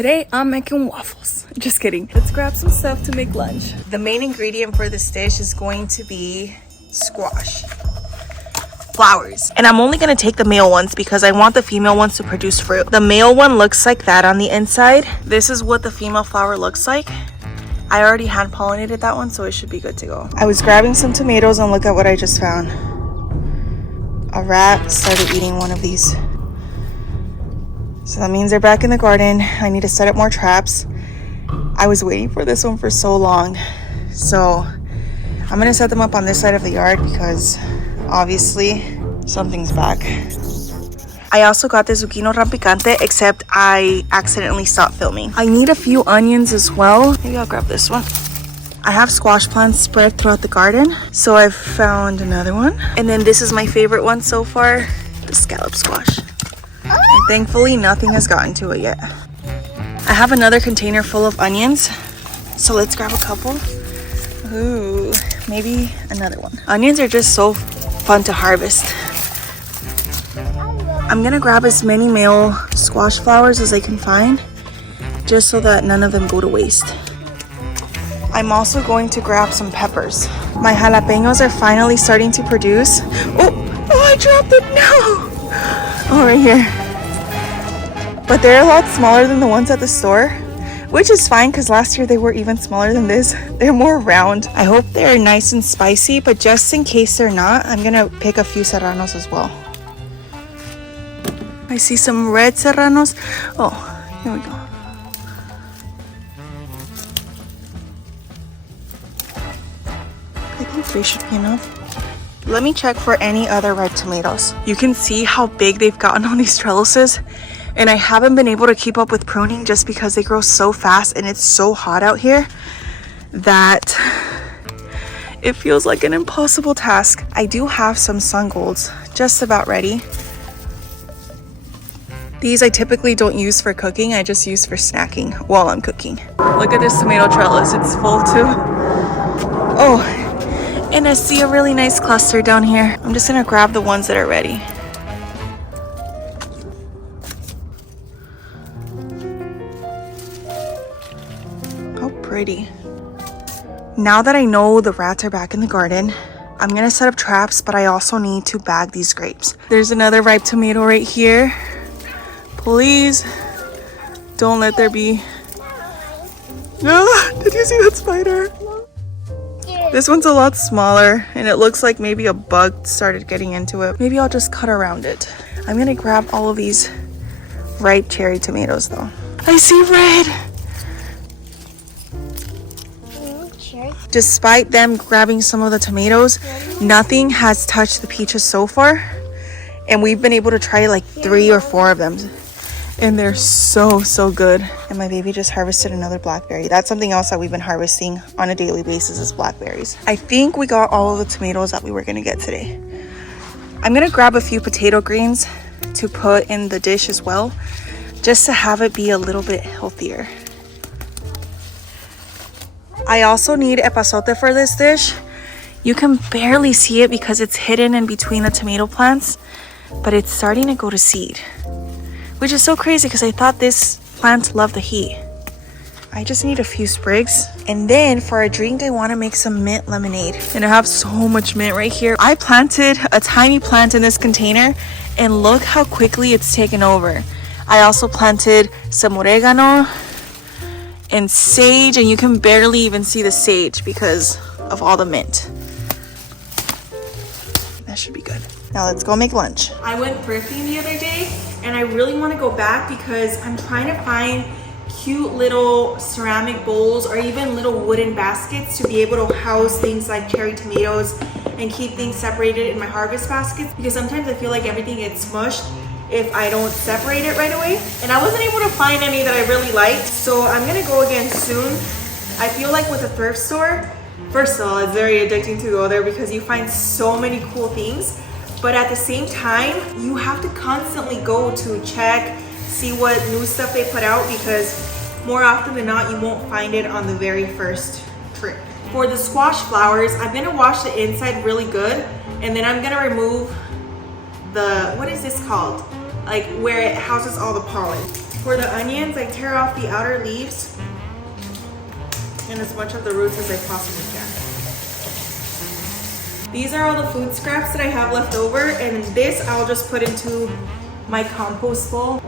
Today I'm making waffles. Just kidding. Let's grab some stuff to make lunch. The main ingredient for this dish is going to be squash flowers, and I'm only going to take the male ones because I want the female ones to produce fruit. The male one looks like that on the inside. This is what the female flower looks like. I already hand pollinated that one, so it should be good to go. I was grabbing some tomatoes and look at what I just found. A rat started eating one of these. So that means they're back in the garden. I need to set up more traps. I was waiting for this one for so long. So I'm gonna set them up on this side of the yard because obviously something's back. I also got the zucchino rampicante, except I accidentally stopped filming. I need a few onions as well. Maybe I'll grab this one. I have squash plants spread throughout the garden, so I've found another one. And then this is my favorite one so far, the scallop squash. And thankfully nothing has gotten to it yet. I have another container full of onions, so let's grab a couple. Ooh, maybe another one. Onions are just so fun to harvest. I'm gonna grab as many male squash flowers as I can find, just so that none of them go to waste. I'm also going to grab some peppers. My jalapenos are finally starting to produce. Oh, I dropped it, no! Oh, right here. But they're a lot smaller than the ones at the store, which is fine because last year they were even smaller than this. They're more round. I hope they're nice and spicy, but just in case they're not, I'm gonna pick a few serranos as well. I see some red serranos. Oh, here we go. I think 3 should be enough. Let me check for any other ripe tomatoes. You can see how big they've gotten on these trellises, and I haven't been able to keep up with pruning just because they grow so fast and it's so hot out here that it feels like an impossible task. I do have some sun golds just about ready. These I typically don't use for cooking, I just use for snacking while I'm cooking. Look at this tomato trellis, it's full too. Oh, and I see a really nice cluster down here. I'm just gonna grab the ones that are ready. How pretty. Now that I know the rats are back in the garden, I'm gonna set up traps, but I also need to bag these grapes. There's another ripe tomato right here. Please don't let there be. Ah, did you see that spider? This one's a lot smaller and it looks like maybe a bug started getting into it. Maybe I'll just cut around it. I'm gonna grab all of these ripe cherry tomatoes though. I see red. Despite them grabbing some of the tomatoes, nothing has touched the peaches so far. And we've been able to try like 3 or 4 of them. And they're so good. And my baby just harvested another blackberry. That's something else that we've been harvesting on a daily basis is blackberries. I think we got all of the tomatoes that we were gonna get today. I'm gonna grab a few potato greens to put in the dish as well, just to have it be a little bit healthier. I also need epazote for this dish. You can barely see it because it's hidden in between the tomato plants, but it's starting to go to seed, which is so crazy because I thought this plant loved the heat. I just need a few sprigs. And then for a drink, I want to make some mint lemonade. And I have so much mint right here. I planted a tiny plant in this container and look how quickly it's taken over. I also planted some oregano and sage, and you can barely even see the sage because of all the mint. That should be good. Now let's go make lunch. I went thrifting the other day and I really want to go back because I'm trying to find cute little ceramic bowls or even little wooden baskets to be able to house things like cherry tomatoes and keep things separated in my harvest baskets, because sometimes I feel like everything gets smushed if I don't separate it right away. And I wasn't able to find any that I really liked, so I'm gonna go again soon. I feel like with a thrift store, first of all, it's very addicting to go there because you find so many cool things. But at the same time, you have to constantly go to check, see what new stuff they put out, because more often than not, you won't find it on the very first trip. For the squash flowers, I'm gonna wash the inside really good, and then I'm gonna remove the, what is this called? Like where it houses all the pollen. For the onions, I tear off the outer leaves and as much of the roots as I possibly can. These are all the food scraps that I have left over, and this I'll just put into my compost bowl.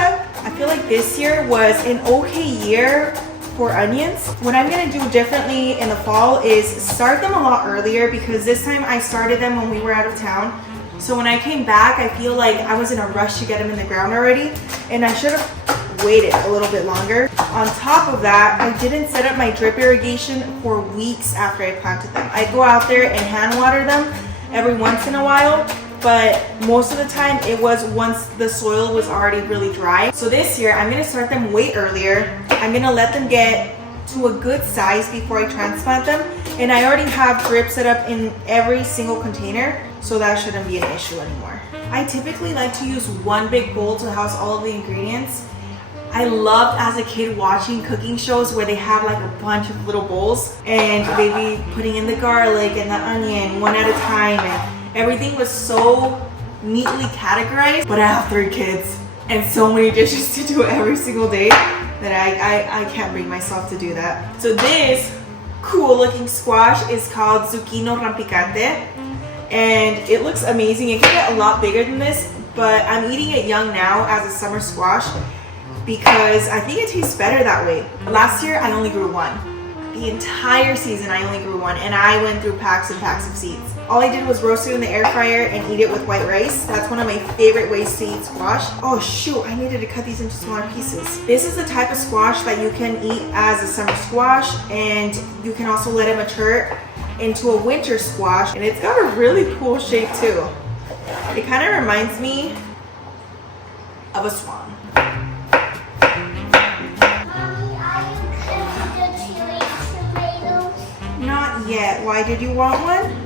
I feel like this year was an okay year for onions. What I'm gonna do differently in the fall is start them a lot earlier, because this time I started them when we were out of town. So when I came back, I feel like I was in a rush to get them in the ground already, and I should have waited a little bit longer. On top of that, I didn't set up my drip irrigation for weeks after I planted them. I go out there and hand water them every once in a while, but most of the time it was once the soil was already really dry. So this year I'm gonna start them way earlier. I'm gonna let them get to a good size before I transplant them, and I already have drip set up in every single container, so that shouldn't be an issue anymore. I typically like to use one big bowl to house all of the ingredients. I loved as a kid watching cooking shows where they have like a bunch of little bowls and they be putting in the garlic and the onion one at a time, and everything was so neatly categorized. But I have 3 kids and so many dishes to do every single day that I can't bring myself to do that. So this cool looking squash is called zucchino rampicante, and it looks amazing. It can get a lot bigger than this, but I'm eating it young now as a summer squash because I think it tastes better that way. Last year I only grew 1. The entire season I only grew 1, and I went through packs and packs of seeds. All I did was roast it in the air fryer and eat it with white rice. That's one of my favorite ways to eat squash. Oh shoot, I needed to cut these into smaller pieces. This is the type of squash that you can eat as a summer squash, and you can also let it mature into a winter squash, and it's got a really cool shape too. It kind of reminds me of a swan. Not yet. Why, did you want one?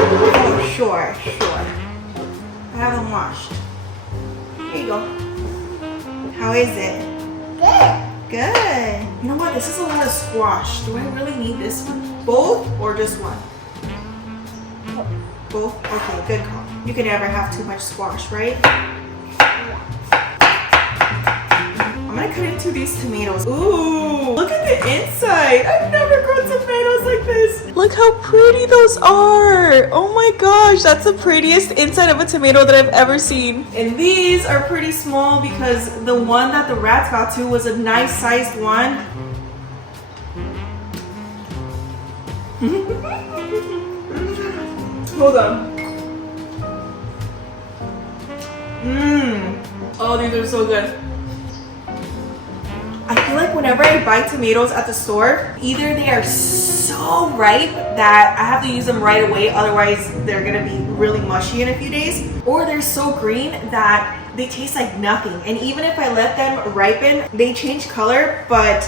Oh, sure. I have them washed. Here you go. How is it? Good. You know what? This is a lot of squash. Do I really need this one? Both or just one? Both? Okay, good call. You can never have too much squash, right? I'm gonna cut into these tomatoes. Ooh, look at the inside. I've never grown tomatoes like this. Look how pretty those are. Oh my gosh, that's the prettiest inside of a tomato that I've ever seen. And these are pretty small because the one that the rats got to was a nice sized one. Hold on. Oh, these are so good. I feel like whenever I buy tomatoes at the store, either they are so ripe that I have to use them right away, otherwise they're gonna be really mushy in a few days, or they're so green that they taste like nothing. And even if I let them ripen, they change color, but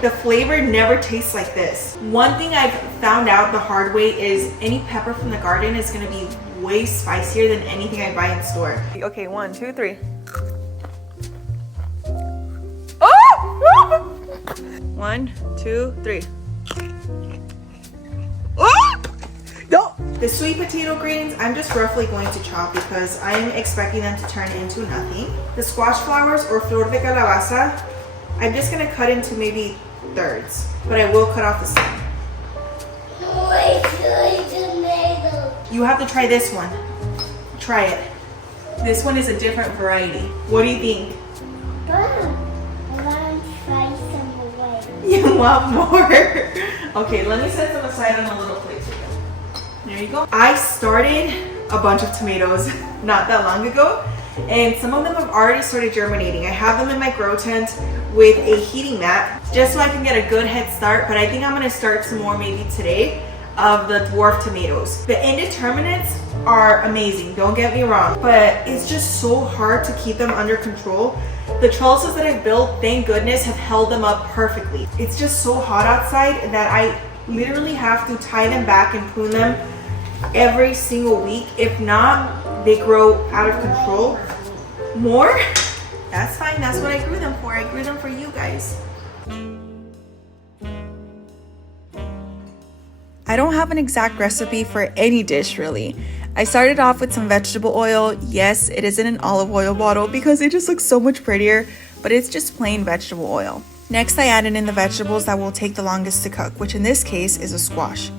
the flavor never tastes like this. One thing I've found out the hard way is any pepper from the garden is gonna be way spicier than anything I buy in store. Okay, 1, 2, 3. 1, 2, 3. Oh! No! The sweet potato greens, I'm just roughly going to chop because I'm expecting them to turn into nothing. The squash flowers or flor de calabaza, I'm just gonna cut into maybe thirds, but I will cut off the stem. You have to try this one. Try it. This one is a different variety. What do you think? You want more? Okay, let me set them aside on a little plate for you. There you go. I started a bunch of tomatoes not that long ago, and some of them have already started germinating. I have them in my grow tent with a heating mat just so I can get a good head start, but I think I'm gonna start some more maybe today of the dwarf tomatoes. The indeterminates are amazing, don't get me wrong, but it's just so hard to keep them under control. The trellises that I've built, thank goodness, have held them up perfectly. It's just so hot outside that I literally have to tie them back and prune them every single week. If not, they grow out of control. More? That's fine, that's what I grew them for. I grew them for you guys. I don't have an exact recipe for any dish really. I started off with some vegetable oil. Yes, it is in an olive oil bottle because it just looks so much prettier, but it's just plain vegetable oil. Next, I added in the vegetables that will take the longest to cook, which in this case is a squash.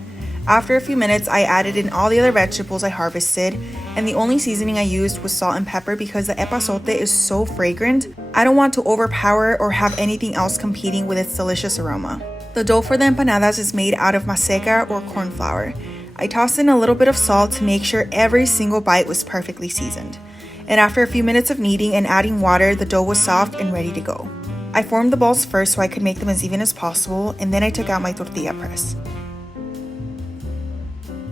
After a few minutes, I added in all the other vegetables I harvested, and the only seasoning I used was salt and pepper because the epazote is so fragrant. I don't want to overpower or have anything else competing with its delicious aroma. The dough for the empanadas is made out of maseca or corn flour. I tossed in a little bit of salt to make sure every single bite was perfectly seasoned. And after a few minutes of kneading and adding water, the dough was soft and ready to go. I formed the balls first so I could make them as even as possible, and then I took out my tortilla press.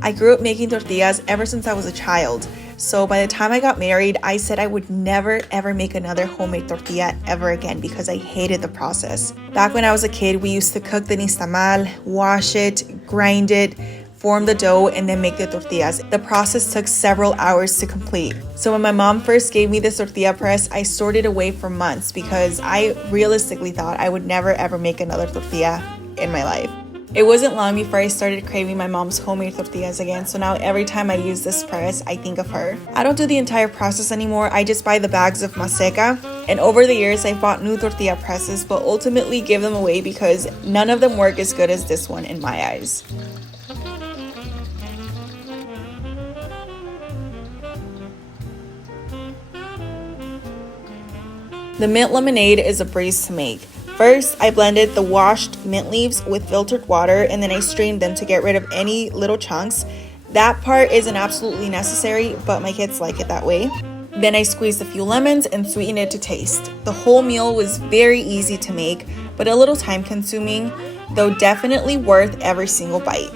I grew up making tortillas ever since I was a child, so by the time I got married, I said I would never ever make another homemade tortilla ever again because I hated the process. Back when I was a kid, we used to cook the nixtamal, wash it, grind it, form the dough, and then make the tortillas. The process took several hours to complete. So when my mom first gave me this tortilla press, I stored it away for months because I realistically thought I would never ever make another tortilla in my life. It wasn't long before I started craving my mom's homemade tortillas again, so now every time I use this press, I think of her. I don't do the entire process anymore, I just buy the bags of maseca, and over the years I've bought new tortilla presses, but ultimately give them away because none of them work as good as this one in my eyes. The mint lemonade is a breeze to make. First, I blended the washed mint leaves with filtered water and then I strained them to get rid of any little chunks. That part isn't absolutely necessary, but my kids like it that way. Then I squeezed a few lemons and sweetened it to taste. The whole meal was very easy to make, but a little time consuming, though definitely worth every single bite.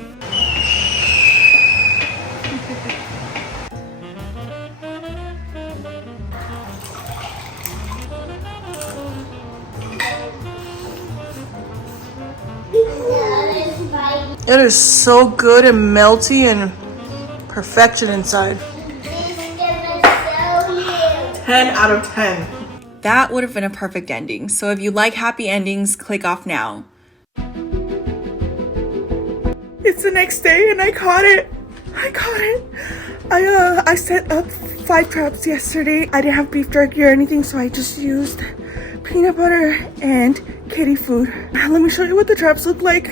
It is so good and melty and perfection inside. 10 out of 10. That would have been a perfect ending. So if you like happy endings, click off now. It's the next day and I caught it. I set up 5 traps yesterday. I didn't have beef jerky or anything, so I just used peanut butter and kitty food. Let me show you what the traps look like.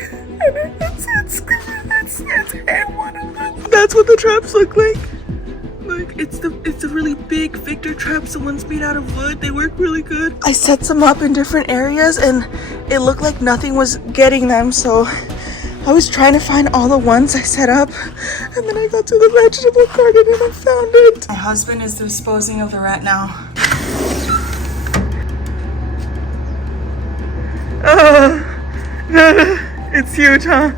And one of them. That's what the traps look like. Like it's the really big Victor traps. The ones made out of wood. They work really good. I set some up in different areas and it looked like nothing was getting them, so I was trying to find all the ones I set up, and then I got to the vegetable garden and I found it. My husband is disposing of the rat now. It's huge, huh?